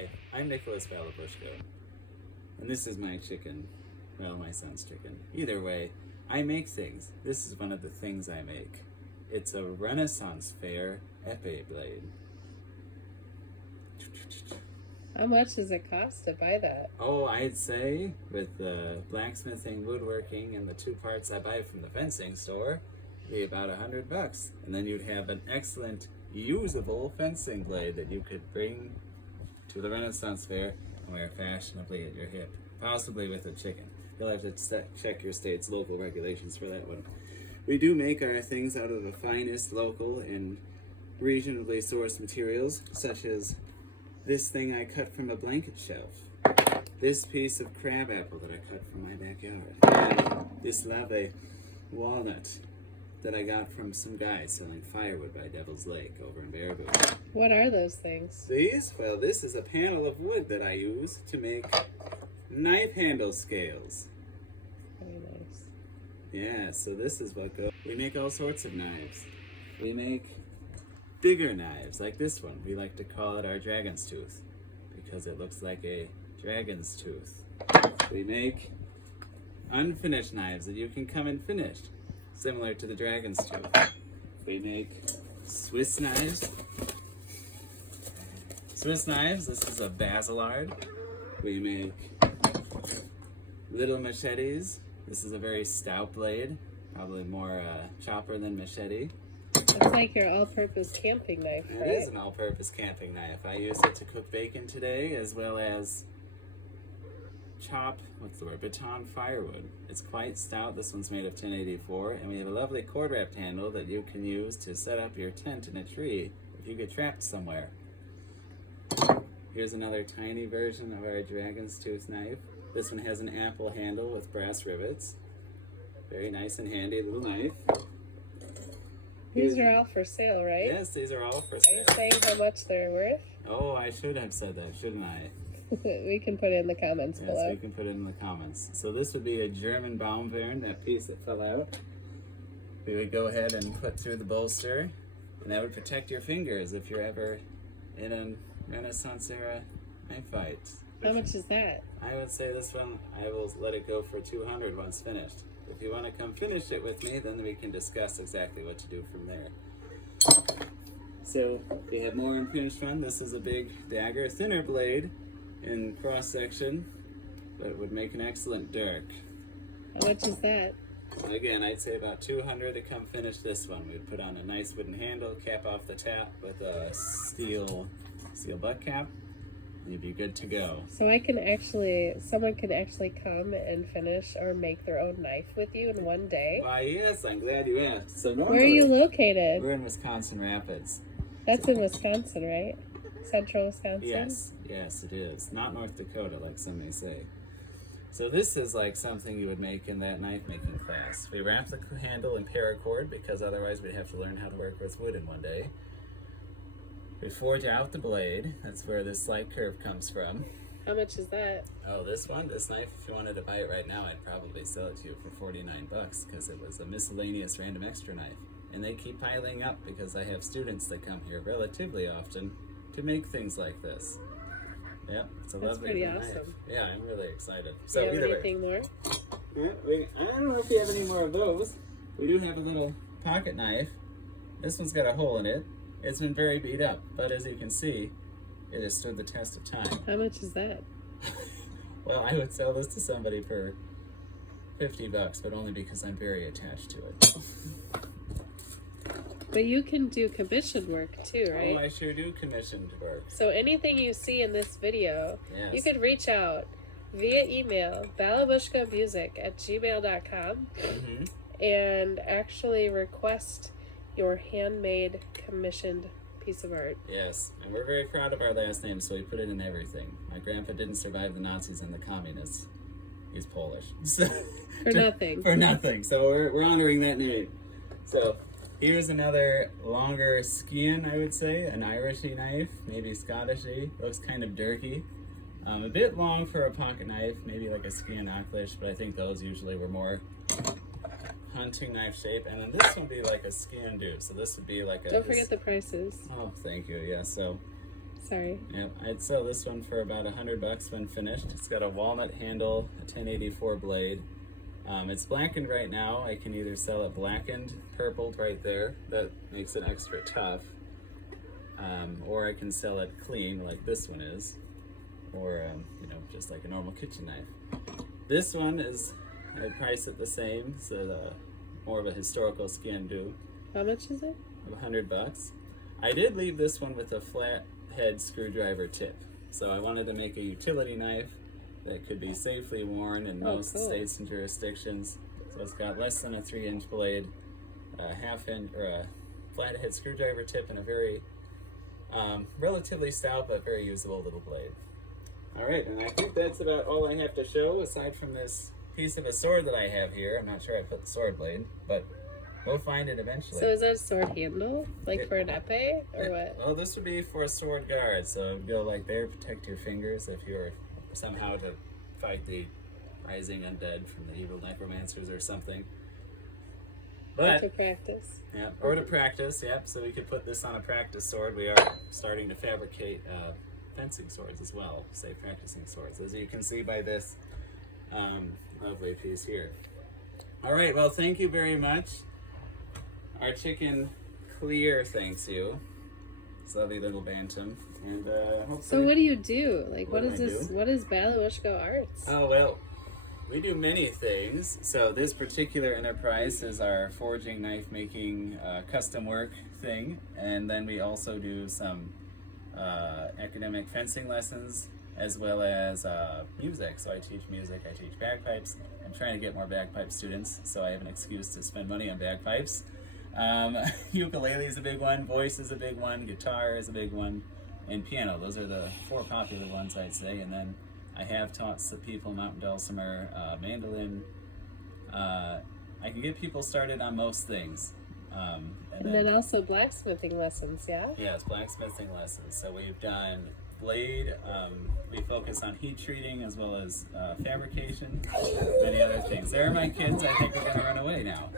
Hi, I'm Nicholas Balabuszko, and this is my chicken. Well, my son's chicken. Either way, I make things. This is one of the things I make. It's a Renaissance fair epee blade. How much does it cost to buy that? Oh, I'd say with the blacksmithing, woodworking, and the 2 parts I buy from the fencing store, it'd be about $100. And then you'd have an excellent, usable fencing blade that you could bring to the Renaissance fair and wear fashionably at your hip, possibly with a chicken. You'll have to check your state's local regulations for that one. We do make our things out of the finest local and regionally sourced materials, such as this thing I cut from a blanket shelf, this piece of crab apple that I cut from my backyard, and this lave walnut that I got from some guy selling firewood by Devil's Lake over in Baraboo. What are those things? These? Well, this is a panel of wood that I use to make knife handle scales. Very nice. Yeah, so this is what goes. We make all sorts of knives. We make bigger knives, like this one. We like to call it our dragon's tooth, because it looks like a dragon's tooth. We make unfinished knives that you can come in finished, similar to the dragon's tooth. We make Swiss knives. Swiss knives, this is a Basilard. We make little machetes. This is a very stout blade, probably more chopper than machete. It's like your all-purpose camping knife, right? It is an all-purpose camping knife. I use it to cook bacon today, as well as chop, baton firewood. It's quite stout. This one's made of 1084, and we have a lovely cord-wrapped handle that you can use to set up your tent in a tree if you get trapped somewhere. Here's another tiny version of our dragon's tooth knife. This one has an apple handle with brass rivets. Very nice and handy little knife. These are all for sale, right? Yes, these are all for Are sale. you saying how much they're worth? Oh, I should have said that, shouldn't I? We can put it in the comments Yes, below. we can put it in the comments. So this would be a German Bauernwehr, that piece that fell out. We would go ahead and put through the bolster, and that would protect your fingers if you're ever in a Renaissance era knife fight. How much is that? I would say this one, I will let it go for $200 once finished. If you want to come finish it with me, then we can discuss exactly what to do from there. So we have more unfinished one. This is a big dagger, thinner blade in cross section, but it would make an excellent dirk. How much is that? Again, I'd say about $200 to come finish this one. We'd put on a nice wooden handle, cap off the tap with a steel butt cap, and you'd be good to go. So someone can actually come and finish or make their own knife with you in one day? Why, yes, I'm glad you asked. So Where are you located? We're in Wisconsin Rapids. That's in Wisconsin, right? Central Wisconsin? Yes, it is. Not North Dakota, like some may say. So this is like something you would make in that knife making class. We wrap the handle in paracord because otherwise we'd have to learn how to work with wood in one day. We forge out the blade. That's where this slight curve comes from. How much is that? Oh, this knife, if you wanted to buy it right now, I'd probably sell it to you for $49 because it was a miscellaneous random extra knife. And they keep piling up because I have students that come here relatively often to make things like this. Yep, it's a lovely pretty knife. awesome. Yeah, I'm really excited. Do you have anything more? I don't know if you have any more of those. We do have a little pocket knife. This one's got a hole in it. It's been very beat up, but as you can see, it has stood the test of time. How much is that? Well, I would sell this to somebody for $50, but only because I'm very attached to it. But you can do commissioned work too, right? Oh, I sure do commissioned work. So anything you see in this video, Yes. you could reach out via email, BalabuszkoMusic@gmail.com, and actually request your handmade commissioned piece of art. Yes, and we're very proud of our last name, so we put it in everything. My grandpa didn't survive the Nazis and the communists. He's Polish. So, For nothing. For nothing. So we're honoring that name. So here's another longer skein, I would say, an Irishy knife, maybe Scottishy. Looks kind of dirky. A bit long for a pocket knife, maybe like a skein Aucklish, but I think those usually were more hunting knife shape. And then this would be like a skein do. So this would be like a... Don't forget the prices. Oh, thank you. Yeah, so Sorry. Yep, I'd sell this one for about $100 when finished. It's got a walnut handle, a 1084 blade. It's blackened right now. I can either sell it blackened, purpled right there. That makes it extra tough. Or I can sell it clean like this one is. Or, just like a normal kitchen knife. This one is, I price it the same. So more of a historical skin do. How much is it? $100. I did leave this one with a flat head screwdriver tip. So I wanted to make a utility knife that could be safely worn in most states and jurisdictions. So it's got less than a 3-inch blade, a half-inch or a flathead screwdriver tip, and a very relatively stout but very usable little blade. All right, and I think that's about all I have to show aside from this piece of a sword that I have here. I'm not sure I put the sword blade, but we'll find it eventually. So is that a sword handle, like for an epee, or what? Well, this would be for a sword guard, so it would go like there, protect your fingers if you're somehow to fight the rising undead from the evil necromancers or something. But to practice. Yeah, or to practice, yep. So we could put this on a practice sword. We are starting to fabricate fencing swords as well, say practicing swords, as you can see by this lovely piece here. All right, well, thank you very much. Our chicken Clear thanks you. It's a lovely little bantam. And hopefully... So what do you do? Like, what is this? do? What is Balabuszko Arts? Oh, well, we do many things. So this particular enterprise is our forging, knife making, custom work thing. And then we also do some academic fencing lessons, as well as music. So I teach music, I teach bagpipes. I'm trying to get more bagpipe students, so I have an excuse to spend money on bagpipes. Ukulele is a big one, voice is a big one, guitar is a big one, and piano. Those are the 4 popular ones, I'd say. And then I have taught some people mountain dulcimer, mandolin. I can get people started on most things. And then also blacksmithing lessons, yeah? Yes, blacksmithing lessons. So we've done blade, we focus on heat treating as well as fabrication, many other things. There are my kids. I think we're going to run away now.